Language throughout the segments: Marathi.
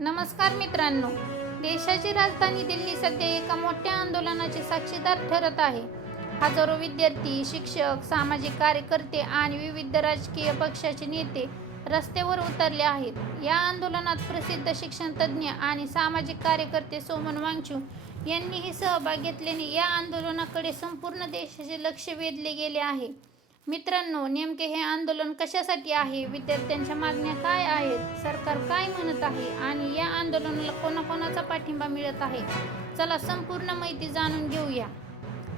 नमस्कार मित्रांनो. देशाची राजधानी दिल्ली सध्या एका मोठ्या आंदोलनाचे साक्षीदार ठरत आहे. हजारो विद्यार्थी, शिक्षक, सामाजिक कार्यकर्ते आणि विविध राजकीय पक्षाचे नेते रस्त्यावर उतरले आहेत. या आंदोलनात प्रसिद्ध शिक्षणतज्ज्ञ आणि सामाजिक कार्यकर्ते सोमन वांगचुक यांनीही सहभाग घेतल्याने या आंदोलनाकडे संपूर्ण देशाचे लक्ष वेधले गेले आहे. मित्रांनो, नेमके हे आंदोलन कशासाठी आहे, विद्यार्थ्यांच्या मागण्या काय आहेत, सरकार काय म्हणत आहे आणि या आंदोलनाला कोणाकोणाचा पाठिंबा मिळत आहे, चला संपूर्ण माहिती जाणून घेऊया.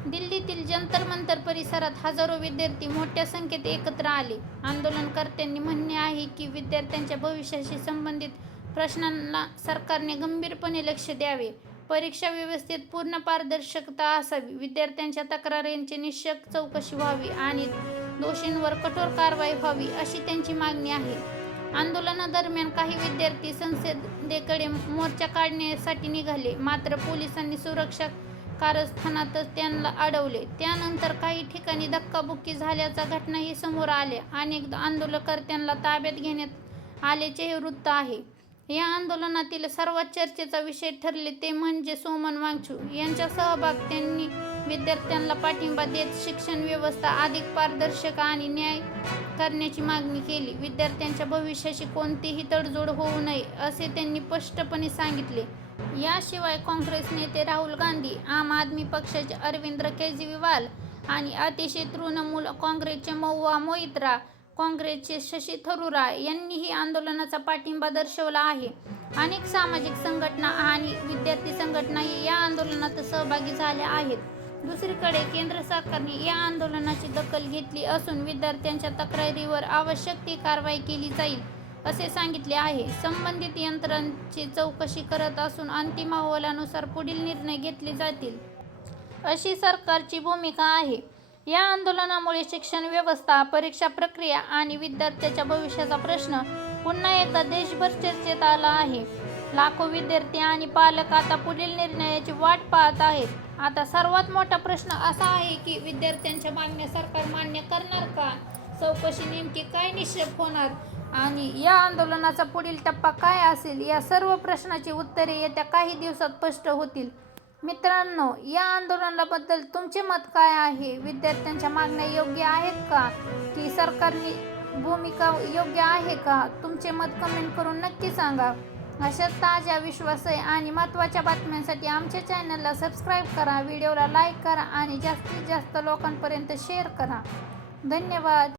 दिल्लीतील जंतर मंतर परिसरात हजारो विद्यार्थी मोठ्या संख्येत एकत्र आले. आंदोलनकर्त्यांनी म्हणणे आहे की विद्यार्थ्यांच्या भविष्याशी संबंधित प्रश्नांना सरकारने गंभीरपणे लक्ष द्यावे, परीक्षा व्यवस्थेत पूर्ण पारदर्शकता असावी, विद्यार्थ्यांच्या तक्रारींची निष्पक्ष चौकशी व्हावी आणि दोषींवर कठोर कारवाई व्हावी अशी त्यांची मागणी आहे. आंदोलनादरम्यान काही विद्यार्थी संसदेकडे मोर्चा काढण्यासाठी निघाले, मात्र पोलिसांनी सुरक्षा कारस्थानातच त्यांना अडवले. त्यानंतर काही ठिकाणी धक्काबुक्की झाल्याच्या घटनाही समोर आल्या. अनेक आंदोलनकर्त्यांना ताब्यात घेण्यात आल्याचे हे वृत्त आहे. या आंदोलनातील सर्वात चर्चेचा विषय ठरले ते म्हणजे सोमन वांगचुक यांचा सहभाग. त्यांनी विद्यार्थ्यांना पाठिंबा देत शिक्षण व्यवस्था अधिक पारदर्शक आणि न्याय करण्याची मागणी केली. विद्यार्थ्यांच्या भविष्याशी कोणतीही तडजोड होऊ नये असे त्यांनी स्पष्टपणे सांगितले. याशिवाय काँग्रेस नेते राहुल गांधी, आम आदमी पक्षाचे अरविंद केजरीवाल आणि अतिशय तृणमूल काँग्रेसचे महुआ मोइत्रा, काँग्रेसचे शशी थरूर यांनीही आंदोलनाचा पाठिंबा दर्शवला आहे. अनेक सामाजिक संघटना आणि विद्यार्थी संघटनाही या आंदोलनात सहभागी झाल्या आहेत. दुसरीकडे केंद्र सरकारने या आंदोलनाची दखल घेतली असून विद्यार्थ्यांच्या तक्रारीवर आवश्यक ती कारवाई केली जाईल असे सांगितले आहे. संबंधित यंत्रणांची चौकशी करत असून अंतिम अहवालानुसार पुढील निर्णय घेतले जातील अशी सरकारची भूमिका आहे. या आंदोलनामुळे शिक्षण व्यवस्था, परीक्षा प्रक्रिया आणि विद्यार्थ्यांच्या भविष्याचा प्रश्न पुन्हा एकदा देशभर चर्चेत आला आहे. लाखो विद्यार्थी आणि पालक आता पुढील निर्णयाची वाट पाहत आहेत. आता सर्वात मोठा प्रश्न असा आहे की विद्यार्थ्यांच्या मागण्या सरकार मान्य करणार का? चौकशी नेमकी काय निष्पक्ष होणार आणि या आंदोलनाचा पुढील टप्पा काय असेल, या सर्व प्रश्नांची उत्तरे येत्या काही दिवसात स्पष्ट होतील. मित्रांनो, या आंदोलनाबद्दल तुमचे मत काय आहे? विद्यार्थ्यांच्या मागण्या योग्य आहेत का, की सरकारची भूमिका योग्य आहे का? तुमचे मत कमेंट करून नक्की सांगा. अशा ताज्या, विश्वासार्ह आणि महत्त्वाच्या बातम्यांसाठी आमच्या चॅनलला सबस्क्राईब करा, व्हिडिओला लाईक करा आणि जास्तीत जास्त लोकांपर्यंत शेअर करा. धन्यवाद.